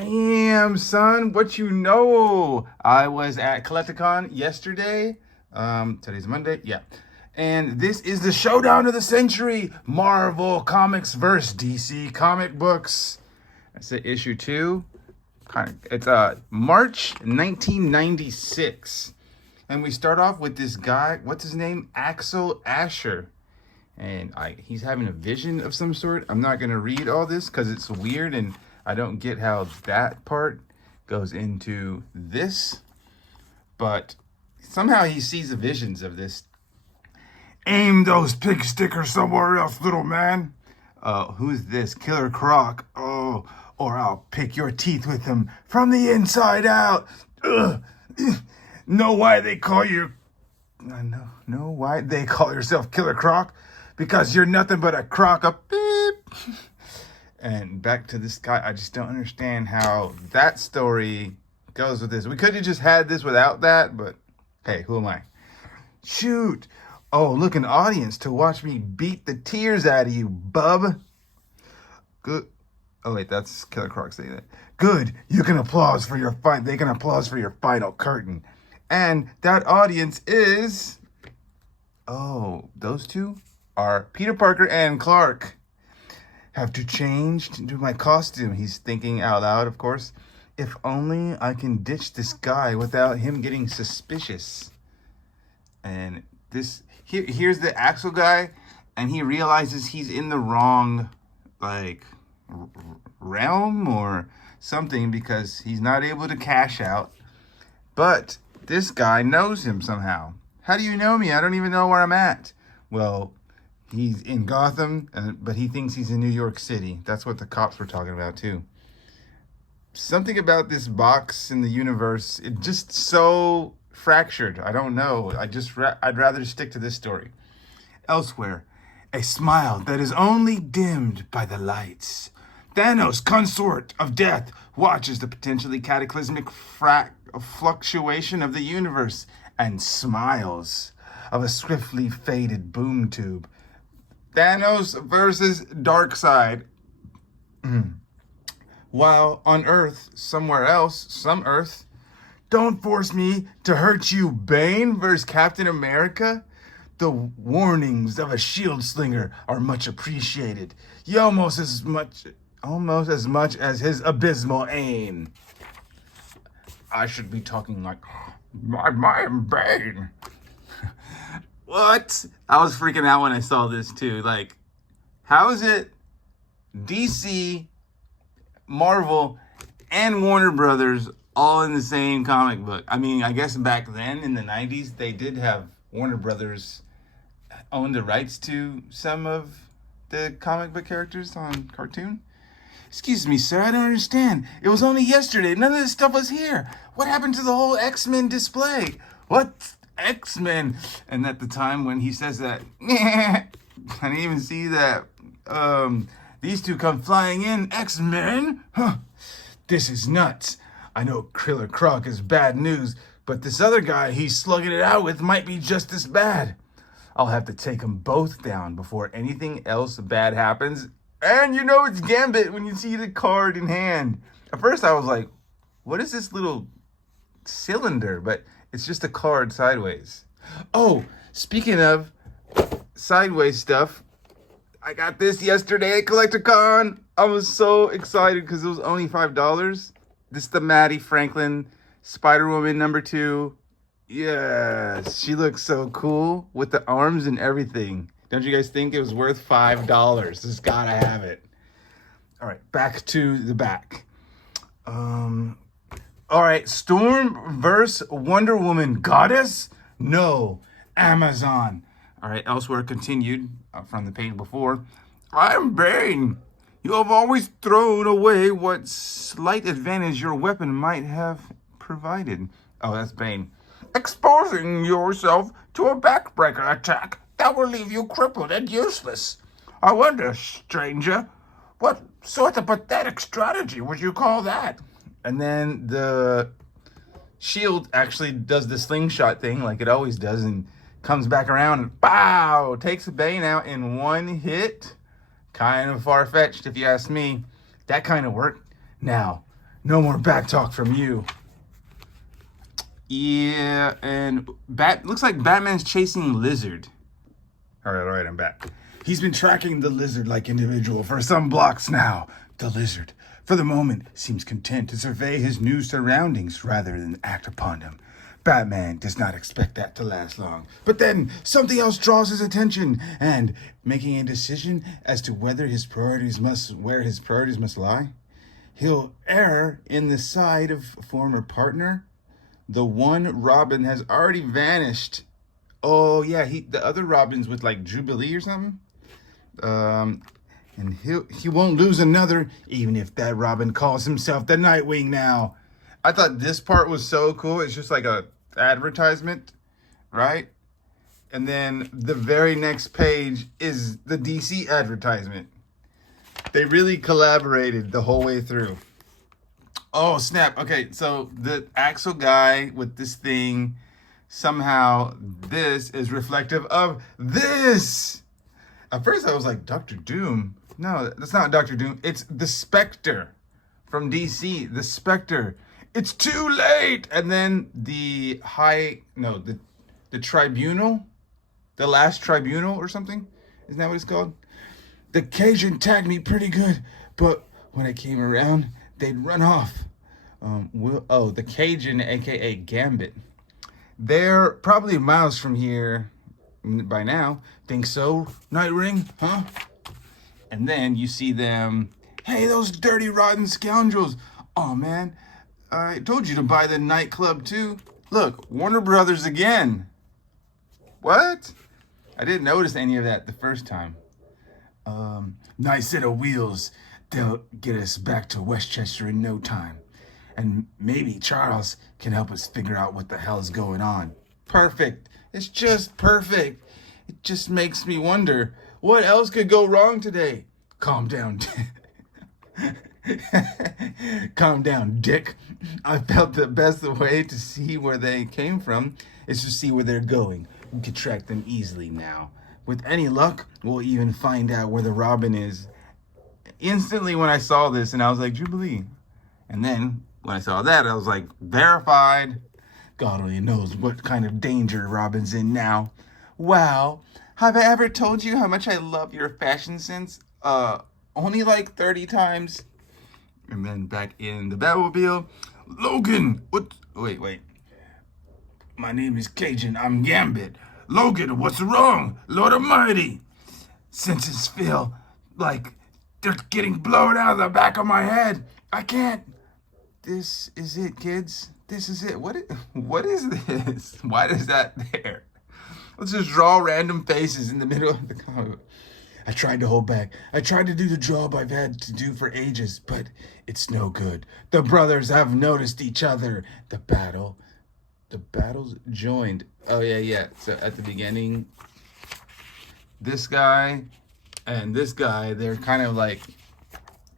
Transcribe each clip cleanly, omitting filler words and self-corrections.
Damn, son, what you know? I was at Collecticon yesterday. Today's Monday, yeah. And this is the showdown of the century. Marvel Comics versus DC comic books. That's the issue 2. It's March 1996. And we start off with this guy, what's his name? Axel Asher. And he's having a vision of some sort. I'm not going to read all this because it's weird and I don't get how that part goes into this. But somehow he sees the visions of this. Aim those pig stickers somewhere else, little man. Who's this? Killer Croc. Oh, or I'll pick your teeth with them from the inside out. Ugh. Know why they call you... Know why they call yourself Killer Croc? Because you're nothing but a crock of beep. And back to this guy, I just don't understand how that story goes with this. We could have just had this without that, but hey, who am I? Shoot. Oh, look, an audience to watch me beat the tears out of you, bub. Good. Oh, wait, that's Killer Croc saying that. Good. You can applause for your fight. They can applause for your final curtain. And that audience is... Oh, those two are Peter Parker and Clark. Have to change to my costume. He's thinking out loud, of course. If only I can ditch this guy without him getting suspicious. And here's the Axel guy, and he realizes he's in the wrong, realm or something because he's not able to cash out. But this guy knows him somehow. How do you know me? I don't even know where I'm at. Well, he's in Gotham, but he thinks he's in New York City. That's what the cops were talking about, too. Something about this box in the universe, it's just so fractured. I don't know. I'd rather stick to this story. Elsewhere, a smile that is only dimmed by the lights. Thanos, consort of death, watches the potentially cataclysmic fluctuation of the universe and smiles of a swiftly faded boom tube. Thanos versus Darkseid. While on Earth, somewhere else, some Earth, don't force me to hurt you, Bane versus Captain America. The warnings of a shield slinger are much appreciated. Almost as much as his abysmal aim. I should be talking like, my Bane. What? I was freaking out when I saw this too. Like, how is it DC, Marvel, and Warner Brothers all in the same comic book? I mean, I guess back then in the 90s, they did have Warner Brothers own the rights to some of the comic book characters on cartoon. Excuse me, sir, I don't understand. It was only yesterday. None of this stuff was here. What happened to the whole X-Men display? What? X-Men? And at the time when he says that, I didn't even see that. These two come flying in. X-Men? Huh. This is nuts. I know Killer Croc is bad news, but this other guy he's slugging it out with might be just as bad. I'll have to take them both down before anything else bad happens. And you know it's Gambit when you see the card in hand. At first I was like, what is this little cylinder? But it's just a card sideways. Oh, speaking of sideways stuff, I got this yesterday at Collecticon. I was so excited because it was only $5. This is the Maddie Franklin Spider-Woman #2. Yes, she looks so cool with the arms and everything. Don't you guys think it was worth $5? Just gotta have it. All right, back to the back. All right, Storm versus Wonder Woman. Goddess? No, Amazon. All right, elsewhere continued from the page before. I'm Bane. You have always thrown away what slight advantage your weapon might have provided. Oh, that's Bane. Exposing yourself to a backbreaker attack that will leave you crippled and useless. I wonder, stranger, what sort of pathetic strategy would you call that? And then the shield actually does the slingshot thing like it always does and comes back around and pow, takes Bane out in one hit. Kind of far-fetched if you ask me. That kind of worked. Now, No more back talk from you. Yeah, and looks like Batman's chasing Lizard. All right, I'm back. He's been tracking the lizard-like individual for some blocks now. The lizard, for the moment, seems content to survey his new surroundings rather than act upon them. Batman does not expect that to last long. But then something else draws his attention, and making a decision as to where his priorities must lie, he'll err in the side of former partner. The one Robin has already vanished. Oh yeah, the other Robin's with like Jubilee or something. And he won't lose another, even if that Robin calls himself the Nightwing now. I thought this part was so cool. It's just like a advertisement, right? And then the very next page is the DC advertisement. They really collaborated the whole way through. Oh snap! Okay, so the Axel guy with this thing, somehow this is reflective of this. At first I was like, Dr. Doom. No, that's not Dr. Doom. It's the Spectre from DC. The Spectre. It's too late. And then the tribunal, the last tribunal or something. Isn't that what it's called? The Cajun tagged me pretty good, but when I came around, they'd run off. The Cajun, aka Gambit. They're probably miles from here by now. Think so, Nightwing? Huh? And then you see them. Hey, those dirty, rotten scoundrels. Oh, man. I told you to buy the nightclub, too. Look, Warner Brothers again. What? I didn't notice any of that the first time. Nice set of wheels. They'll get us back to Westchester in no time. And maybe Charles can help us figure out what the hell's going on. Perfect. It's just perfect. It just makes me wonder, what else could go wrong today? Calm down. Calm down, Dick. I felt the best way to see where they came from is to see where they're going. We can track them easily now. With any luck, we'll even find out where the Robin is. Instantly when I saw this, and I was like, Jubilee. And then when I saw that, I was like, verified. God only knows what kind of danger Robin's in now. Wow. Have I ever told you how much I love your fashion sense? Only like 30 times. And then back in the Batmobile, Logan, what? Wait. My name is Cajun. I'm Gambit. Logan, what's wrong? Lord Almighty. Senses feel like they're getting blown out of the back of my head. I can't. This is it, kids. This is it. What is this? Why is that there? Let's just draw random faces in the middle of the comic. I tried to hold back. I tried to do the job I've had to do for ages, but it's no good. The brothers have noticed each other. The battle's joined. Oh, yeah. So at the beginning, this guy and this guy, they're kind of like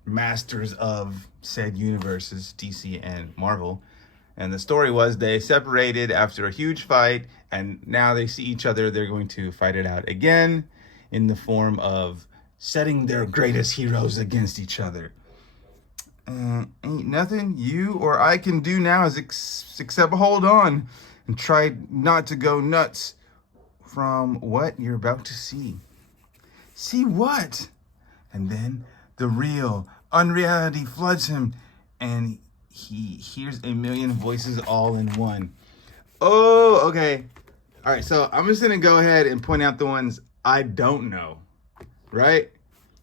masters of said universes, DC and Marvel. And the story was they separated after a huge fight, and now they see each other. They're going to fight it out again in the form of setting their greatest heroes against each other. Ain't nothing you or I can do now is except hold on and try not to go nuts from what you're about to see. See what? And then the real unreality floods him, and he hears a million voices all in one. Oh, okay. All right, so I'm just gonna go ahead and point out the ones I don't know, right?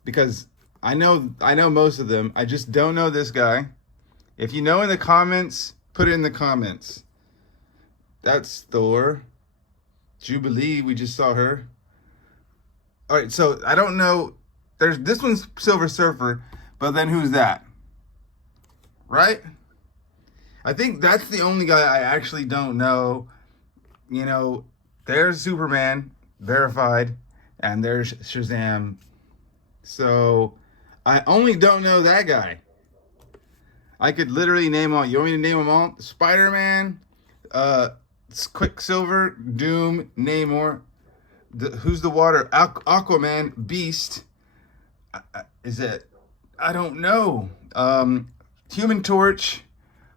Because I know most of them. I just don't know this guy. If you know in the comments, put it in the comments. That's Thor. Jubilee, we just saw her. All right, so I don't know. This one's Silver Surfer, but then who's that? Right? I think that's the only guy I actually don't know. You know, there's Superman, verified, and there's Shazam. So I only don't know that guy. I could literally name all. You want me to name them all? Spider-Man, Quicksilver, Doom, Namor. Who's the water? Aquaman, Beast. Is it? I don't know. Human Torch,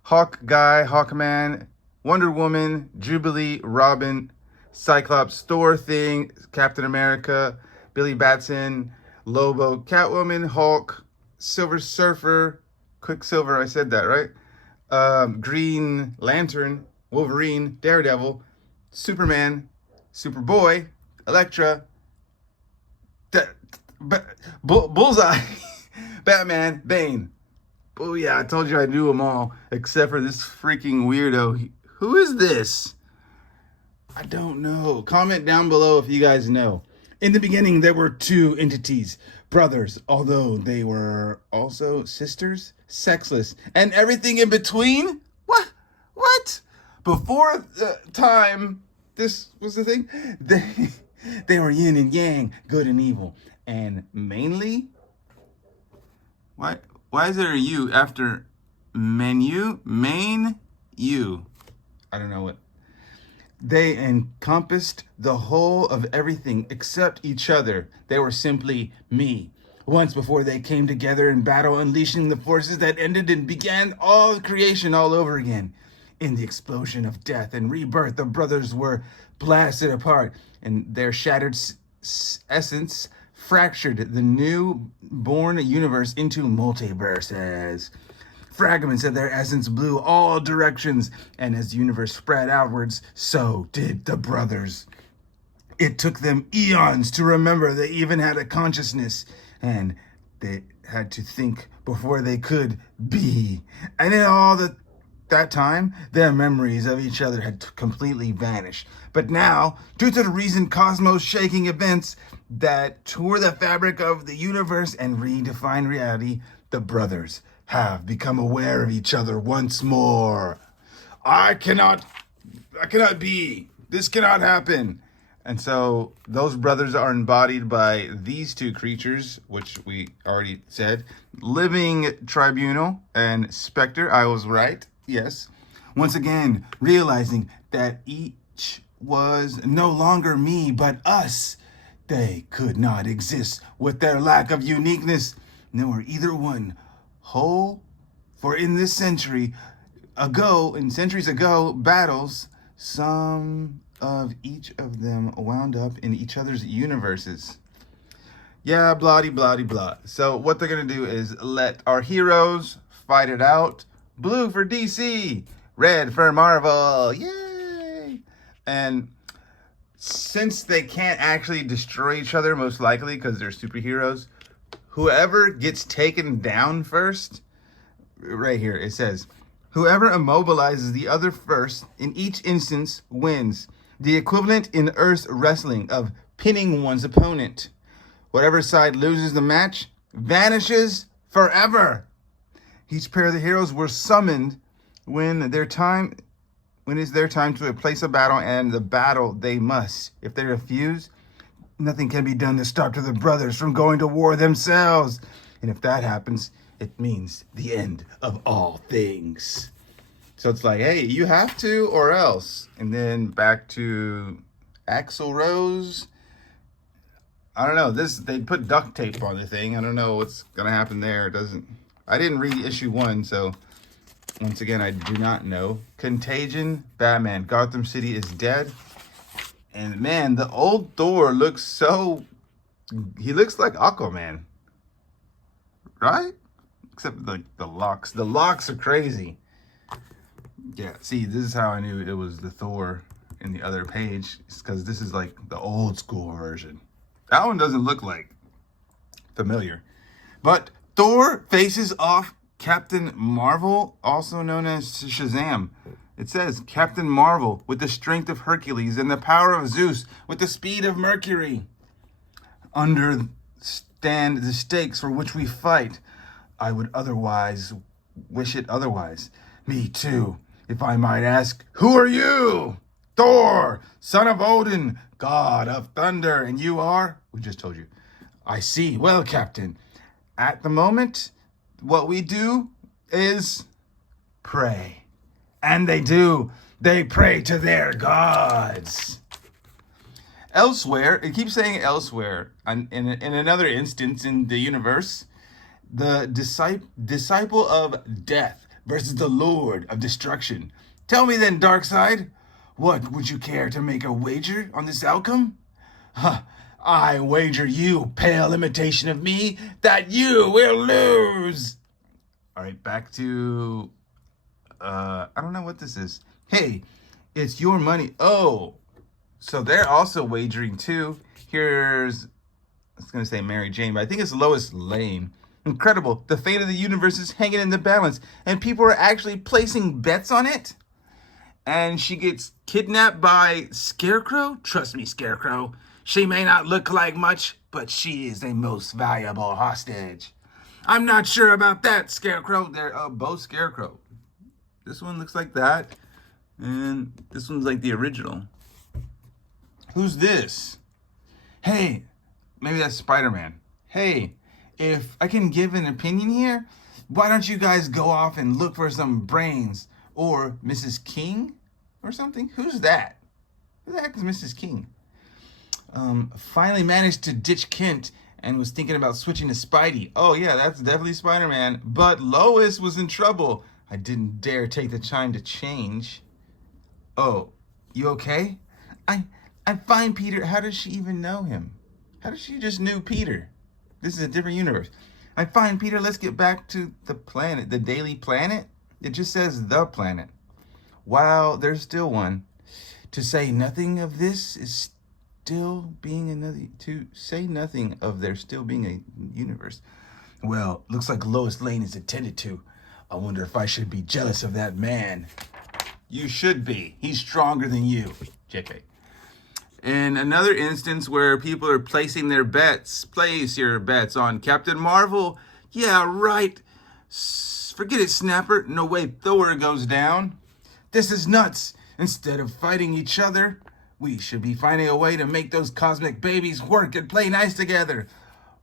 Hawkeye, Hawkman, Wonder Woman, Jubilee, Robin, Cyclops, Thor, Thing, Captain America, Billy Batson, Lobo, Catwoman, Hulk, Silver Surfer, Quicksilver, I said that, right? Green Lantern, Wolverine, Daredevil, Superman, Superboy, Elektra, Bullseye, Batman, Bane. Oh yeah, I told you I knew them all, except for this freaking weirdo. Who is this? I don't know. Comment down below if you guys know. In the beginning, there were two entities, brothers, although they were also sisters, sexless, and everything in between? What? Before the time, this was the thing? They were yin and yang, good and evil. And mainly, why is there a U after menu? Main U. I don't know what. They encompassed the whole of everything except each other. They were simply me. Once before they came together in battle, unleashing the forces that ended and began all creation all over again. In the explosion of death and rebirth, the brothers were blasted apart, and their shattered essence fractured the new-born universe into multiverses. Fragments of their essence blew all directions, and as the universe spread outwards, so did the brothers. It took them eons to remember they even had a consciousness, and they had to think before they could be. And in all that time, their memories of each other had completely vanished. But now, due to the recent cosmos-shaking events that tore the fabric of the universe and redefined reality, the brothers have become aware of each other once more. I cannot be. This cannot happen. And so those brothers are embodied by these two creatures, which we already said. Living Tribunal and Spectre. I was right. Yes. Once again, realizing that each was no longer me, but us. They could not exist with their lack of uniqueness, nor either one whole, for in this centuries ago, battles, some of each of them wound up in each other's universes. Yeah, blah blah blah. So what they're gonna do is let our heroes fight it out. Blue for DC, red for Marvel. Yay! And since they can't actually destroy each other, most likely because they're superheroes, whoever gets taken down first, right here, it says, whoever immobilizes the other first in each instance wins. The equivalent in Earth's wrestling of pinning one's opponent. Whatever side loses the match vanishes forever. Each pair of the heroes were summoned when it's their time to place a battle, and the battle they must. If they refuse, nothing can be done to stop the brothers from going to war themselves. And if that happens, it means the end of all things. So it's like, hey, you have to or else. And then back to Axl Rose. I don't know. They put duct tape on the thing. I don't know what's gonna happen there. I didn't read issue 1, so once again, I do not know. Contagion, Batman, Gotham City is dead. And man, the old Thor looks he looks like Aquaman. Right? Except like the locks. The locks are crazy. Yeah, see, this is how I knew it was the Thor in the other page. It's because this is like the old school version. That one doesn't look like familiar. But Thor faces off Captain Marvel, also known as Shazam. It says, Captain Marvel with the strength of Hercules and the power of Zeus with the speed of Mercury. Understand the stakes for which we fight. I would otherwise wish it otherwise. Me too. If I might ask, who are you? Thor, son of Odin, god of thunder. And you are? We just told you. I see. Well, Captain, at the moment, what we do is pray. And they do. They pray to their gods. Elsewhere, it keeps saying elsewhere. In another instance in the universe, The disciple of death versus the Lord of destruction. Tell me then, Darkseid, what would you care to make a wager on this outcome? Huh, I wager you, pale imitation of me, that you will lose. All right, back to I don't know what this is. Hey, it's your money. Oh, so they're also wagering too. Here's, I was going to say Mary Jane, but I think it's Lois Lane. Incredible. The fate of the universe is hanging in the balance, and people are actually placing bets on it. And she gets kidnapped by Scarecrow. Trust me, Scarecrow. She may not look like much, but she is a most valuable hostage. I'm not sure about that, Scarecrow. They're both Scarecrow. This one looks like that, and this one's like the original. Who's this? Hey, maybe that's Spider-Man. Hey, if I can give an opinion here, why don't you guys go off and look for some brains or Mrs. King or something? Who's that? Who the heck is Mrs. King? Finally managed to ditch Kent and was thinking about switching to Spidey. Oh yeah, that's definitely Spider-Man. But Lois was in trouble. I didn't dare take the time to change. Oh, you okay? I'm fine, Peter. How does she even know him? How does she just knew Peter? This is a different universe. I'm fine, Peter. Let's get back to the planet, the Daily Planet. It just says the planet. Wow, there's still one. To say nothing of this is still being another. To say nothing of there still being a universe. Well, looks like Lois Lane is attended to. I wonder if I should be jealous of that man. You should be. He's stronger than you. JK. In another instance where people are placing their bets, place your bets on Captain Marvel. Yeah, right. Forget it, Snapper. No way Thor goes down. This is nuts. Instead of fighting each other, we should be finding a way to make those cosmic babies work and play nice together.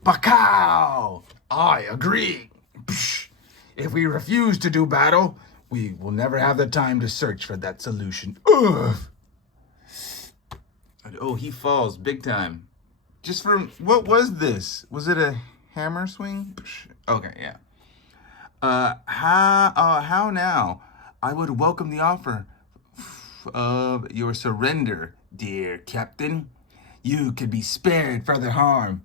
Bakow! I agree. Psh. If we refuse to do battle, we will never have the time to search for that solution. Ugh. Oh, he falls big time. Just from, what was this? Was it a hammer swing? Okay, yeah. How now? I would welcome the offer of your surrender, dear Captain. You could be spared further harm.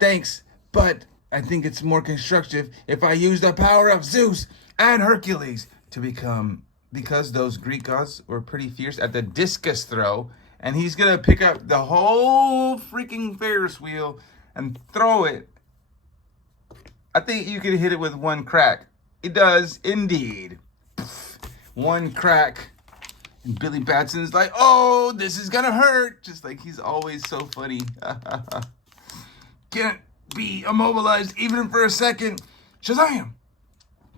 Thanks, but I think it's more constructive if I use the power of Zeus and Hercules to become, because those Greek gods were pretty fierce at the discus throw, and he's gonna pick up the whole freaking Ferris wheel and throw it. I think you could hit it with one crack. It does indeed. One crack. And Billy Batson's like, oh, this is gonna hurt. Just like he's always so funny. Can't be immobilized even for a second. Shazam!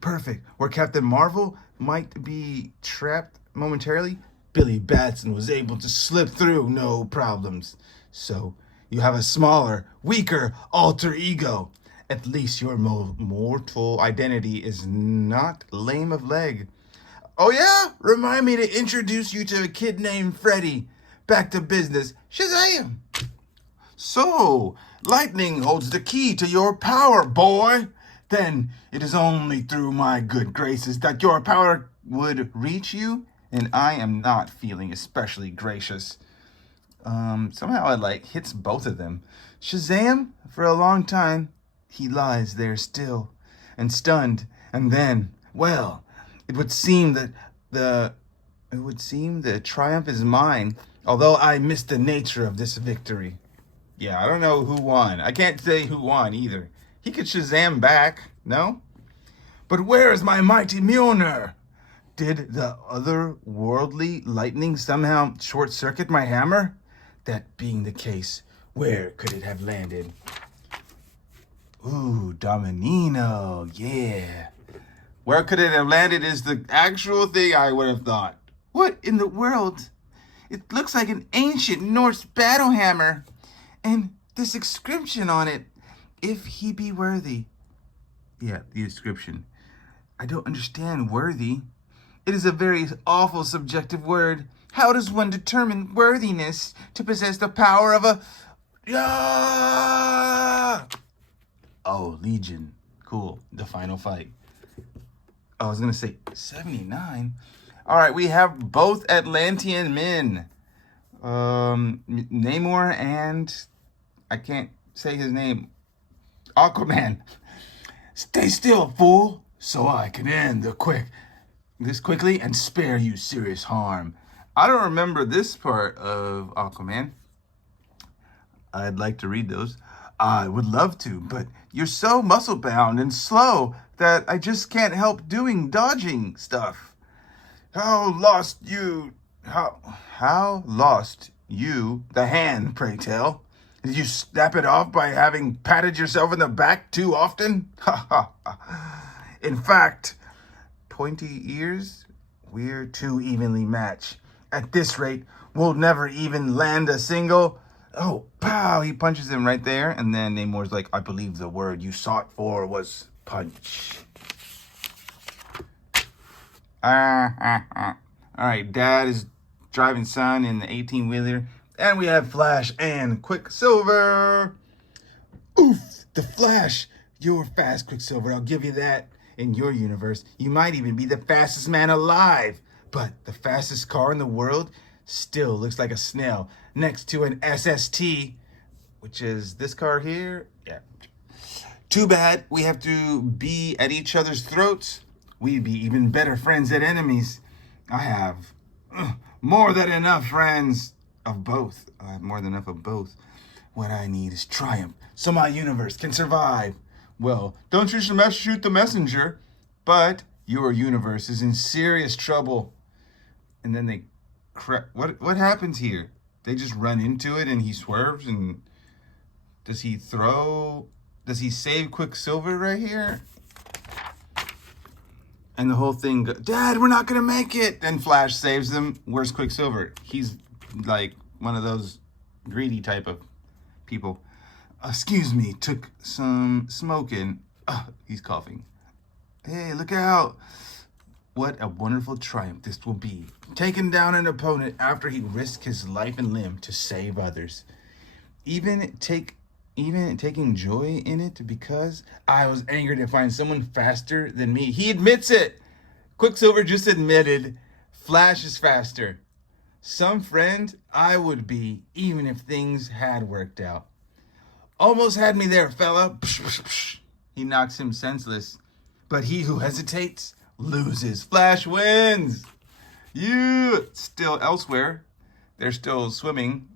Perfect. Where Captain Marvel might be trapped momentarily, Billy Batson was able to slip through no problems. So you have a smaller, weaker alter ego. At least your mortal identity is not lame of leg. Oh yeah? Remind me to introduce you to a kid named Freddy. Back to business. Shazam! So, lightning holds the key to your power, boy. Then it is only through my good graces that your power would reach you, and I am not feeling especially gracious. Somehow it hits both of them. Shazam, for a long time, he lies there still and stunned, and then, well, it would seem the triumph is mine, although I miss the nature of this victory. Yeah, I don't know who won. I can't say who won either. He could Shazam back, no? But where is my mighty Mjolnir? Did the otherworldly lightning somehow short-circuit my hammer? That being the case, where could it have landed? Ooh, Dominino, yeah. Where could it have landed is the actual thing I would have thought. What in the world? It looks like an ancient Norse battle hammer. And this inscription on it, if he be worthy. Yeah, the inscription. I don't understand worthy. It is a very awful subjective word. How does one determine worthiness to possess the power of a... Oh, Legion. Cool. The final fight. I was going to say 79. All right, we have both Atlantean men. Namor and I can't say his name. Aquaman. Stay still, fool, so I can end this quickly and spare you serious harm. I don't remember this part of Aquaman. I'd like to read those. I would love to, but you're so muscle-bound and slow that I just can't help dodging stuff. How lost you the hand, pray tell? Did you snap it off by having patted yourself in the back too often? In fact, pointy ears, we're too evenly matched. At this rate, we'll never even land a single. Oh, pow! He punches him right there, and then Namor's like, I believe the word you sought for was punch. All right, Dad is driving son in the 18-wheeler, and we have Flash and Quicksilver. Oof, the Flash. You're fast, Quicksilver. I'll give you that. In your universe, you might even be the fastest man alive. But the fastest car in the world still looks like a snail next to an SST, which is this car here. Yeah. Too bad we have to be at each other's throats. We'd be even better friends than enemies. I have more than enough friends of both. I have more than enough of both. What I need is triumph, so my universe can survive. Well, don't you shoot the messenger, but your universe is in serious trouble. And then they, what happens here? They just run into it and he swerves, and does he save Quicksilver right here? And the whole thing, Dad, we're not going to make it. Then Flash saves them. Where's Quicksilver? He's like one of those greedy type of people. Excuse me, took some smoking. He's coughing. Hey, look out. What a wonderful triumph this will be. Taking down an opponent after he risked his life and limb to save others. Even taking joy in it because I was angered to find someone faster than me. He admits it. Quicksilver just admitted Flash is faster. Some friend I would be, even if things had worked out. Almost had me there, fella. Psh, psh, psh. He knocks him senseless. But he who hesitates loses. Flash wins. You still elsewhere. They're still swimming.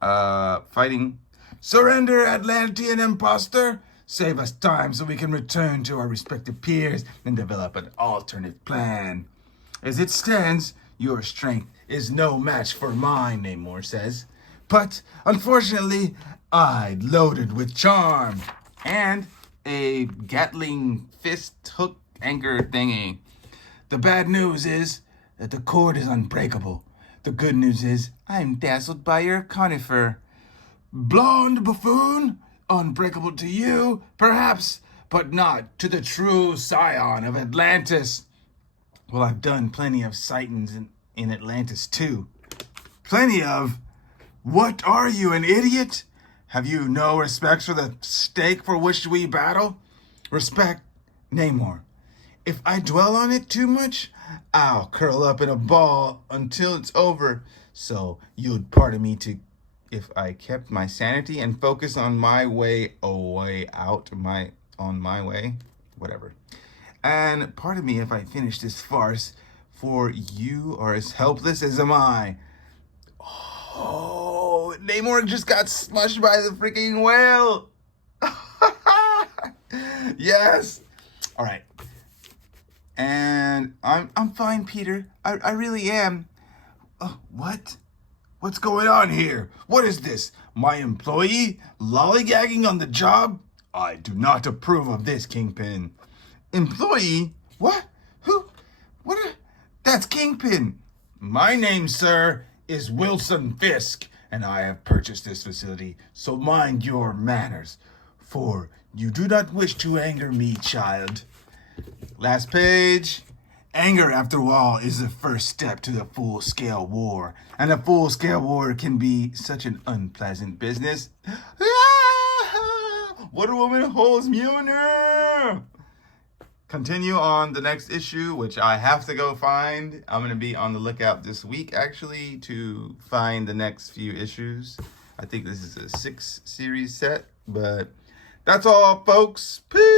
Fighting. Surrender, Atlantean imposter. Save us time so we can return to our respective peers and develop an alternate plan. As it stands, your strength is no match for mine, Namor says. But, unfortunately, I loaded with charm and a Gatling fist hook anchor thingy. The bad news is that the cord is unbreakable. The good news is I'm dazzled by your conifer. Blonde buffoon, unbreakable to you, perhaps, but not to the true scion of Atlantis. Well, I've done plenty of sightings in Atlantis, too. Plenty of? What are you, an idiot? Have you no respect for the stake for which we battle? Respect, Namor. If I dwell on it too much, I'll curl up in a ball until it's over. So you'd pardon me if I kept my sanity and focus on my way on my way, whatever. And pardon me if I finish this farce, for you are as helpless as am I. Oh, Namor just got smushed by the freaking whale. Yes. All right. And I'm fine, Peter. I really am. What? What's going on here? What is this? My employee lollygagging on the job? I do not approve of this, Kingpin. Employee? What? Who? What? That's Kingpin. My name, sir, is Wilson Fisk, and I have purchased this facility, so mind your manners, for you do not wish to anger me, child. Last page. Anger, after all, is the first step to the full-scale war, and a full-scale war can be such an unpleasant business. Wonder Woman holds Mjolnir! Continue on the next issue, which I have to go find. I'm going to be on the lookout this week, actually, to find the next few issues. I think this is a 6 series set, but that's all, folks. Peace.